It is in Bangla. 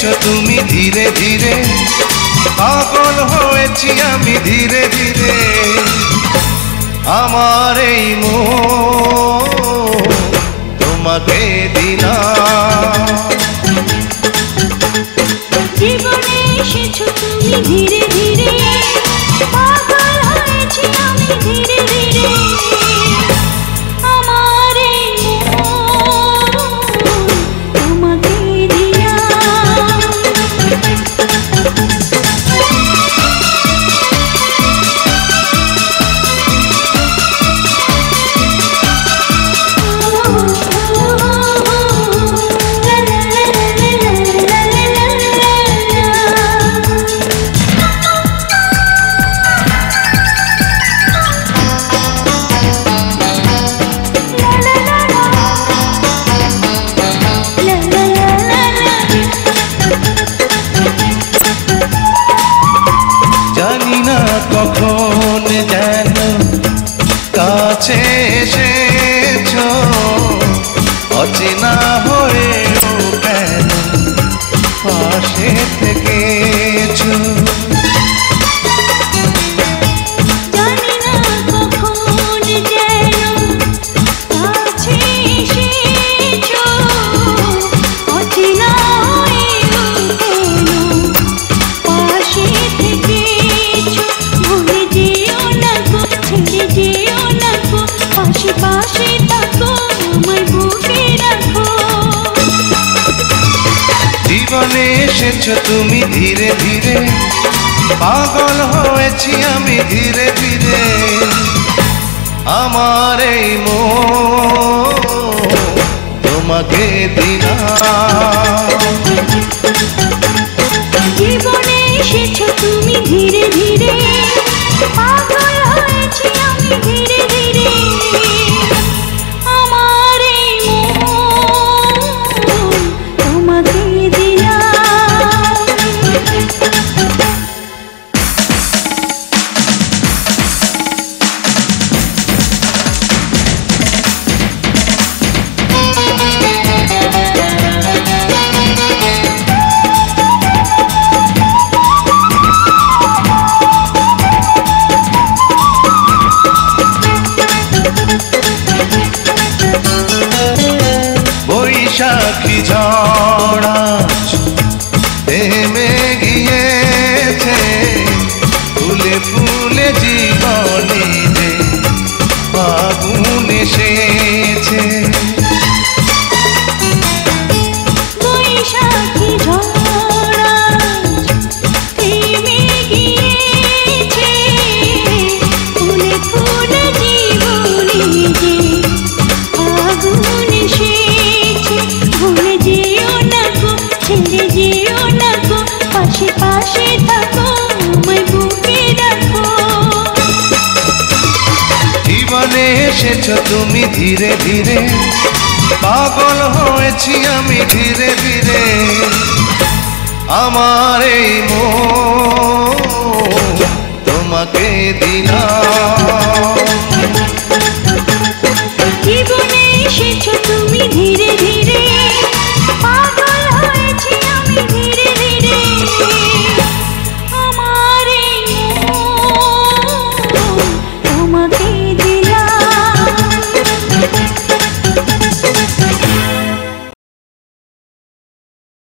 এসেছো তুমি ধীরে ধীরে, পাগল হয়েছি আমি ধীরে ধীরে। আমার এই মন তোমাকে দিলাম। জীবনে এসেছো তুমি ধীরে ধীরে, পাগল হয়েছি আমি ধীরে ধীরে। আমার এই মন তোমাকে দিলাম। জানি না কখন যেন কাছে এসেছো, অচেনা হয়েও কেন পাশে থেকেছো। জানি না কখন যেন কাছে এসেছো, অচেনা হয়েও কেন পাশে থেকেছো। ভুলে যেও না গো, ছেড়ে যেও না গো, পাশে পাশে থাকো, আমায় বুকে রাখো। জীবনে এসেছো তুমি ধীরে ধীরে, পাগল হয়েছি আমি ধীরে ধীরে। আমার এই মন তোমাকে দিলাম। জীবনে এসেছো তুমি ধীরে ধীরে, পাগল হয়েছি আমি ধীরে ধীরে। আমার এই মন তোমাকে দিলাম। বৈশাখী ঝড় থেমে গিয়েছে, ফুলে ফুলে জীবনে যে ফাগুন এসেছে। বৈশাখী ঝড় থেমে গিয়েছে, ফুলে ফুলে জীবনে যে ফাগুন এসেছে। ভুলে যেও না গো, ছেড়ে যেও না গো, পাশে পাশে থাকো, আমায় বুকে রাখো। জীবনে এসেছো তুমি ধীরে ধীরে, পাগল হয়েছি আমি ধীরে ধীরে। আমার এই মন তোমাকে দিলাম।